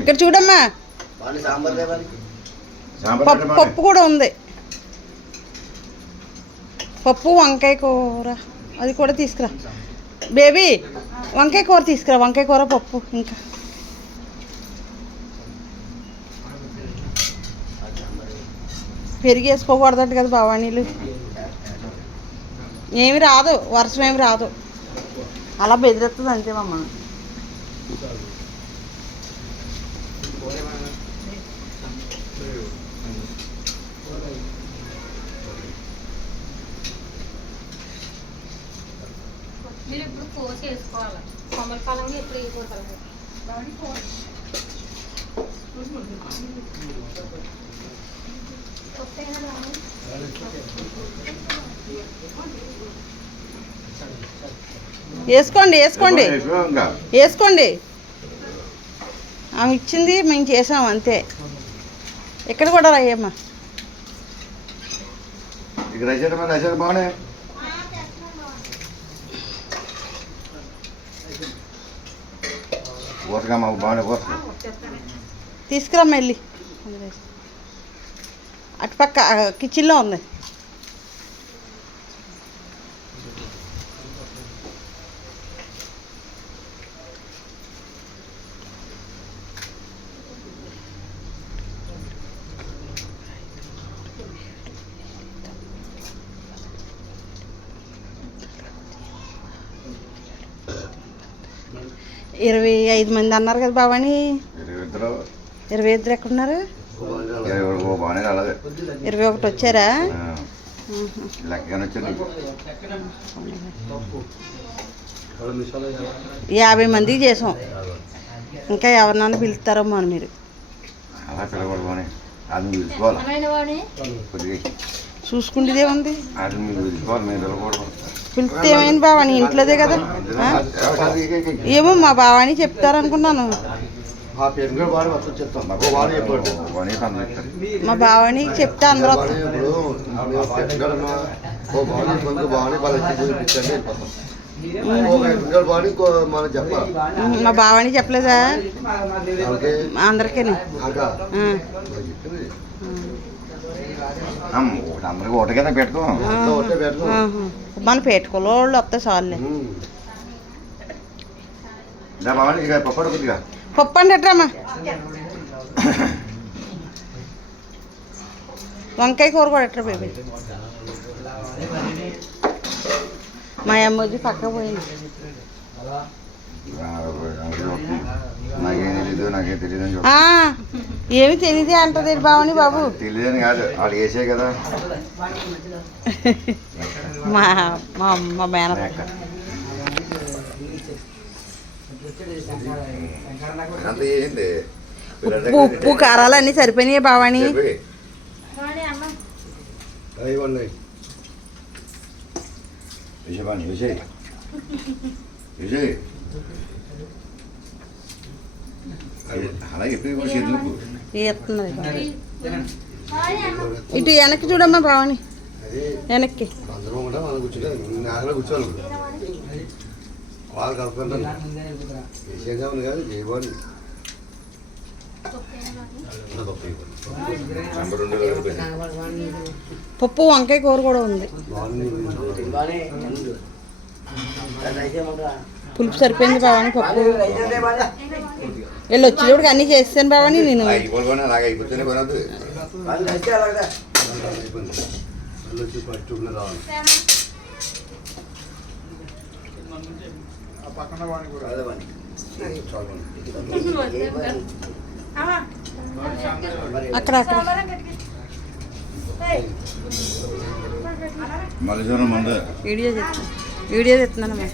ఇక్కడ చూడమ్మా, పప్పు కూడా ఉంది. పప్పు వంకాయ కూర అది కూడా తీసుకురా బేబీ. వంకాయ కూర తీసుకురా, వంకాయ కూర పప్పు. ఇంకా పెరిగి వేసుకోకూడదంట కదా భవానీలు. ఏమి రాదు, వర్షం ఏమి రాదు, అలా బెదిరెత్తది అంతే మమ్మ. మీరు ఇప్పుడు కోసి వేసుకోవాలి. కొమ్మల కాలంలో ఎప్పుడు వేయకూడదు. వేసుకోండి వేసుకోండి వేసుకోండి. ఆమె ఇచ్చింది మేము చేసాం అంతే. ఇక్కడ కూడా రాయమ్మా. తీసుకురమ్మా వెళ్ళి. అటుపక్క కిచెన్లో ఉంది. ఇరవై 25 మంది అన్నారు కదా భవాని. 22 ఎక్కడున్నారు? 21 వచ్చారా? 50 మందికి చేసాం. ఇంకా ఎవరినైనా పిలుస్తారమ్మా అని మీరు చూసుకుంటేదే ఉంది. పిలిస్తే ఏమైంది బావాని? ఇంట్లోదే కదా. ఏమో మా బావాని చెప్తారనుకున్నాను. మా బావానికి చెప్తే అందరూ మా బావాని చెప్పలేదా అందరికీ? మన పెట్టుకోలో వాళ్ళు వస్తే చాలులే. పప్పు అండి ఎట్రామా. వంకాయ కూర కూడా ఎట్రా బేబీ. మా అమ్మోజీ పక్క పోయింది. ఏమి తెలియదే అంటది బావని బాబు. తెలియదని కాదు, వాళ్ళు వేసే కదా. మా మా మేనత్త ఉప్పు కారాలు అన్నీ సరిపోయినాయి బావాని. ఇటు వెనక్కి చూడమ్మా బావని, వెనక్కి. పప్పు వంకాయ కూర కూడా ఉంది. పులుపు సరిపోయింది బావని. పప్పు వీళ్ళు వచ్చేటప్పుడు అన్నీ చేస్తాను బావని నేను. అక్కడ అక్కడ వీడియో చెప్తున్నానమ్మా.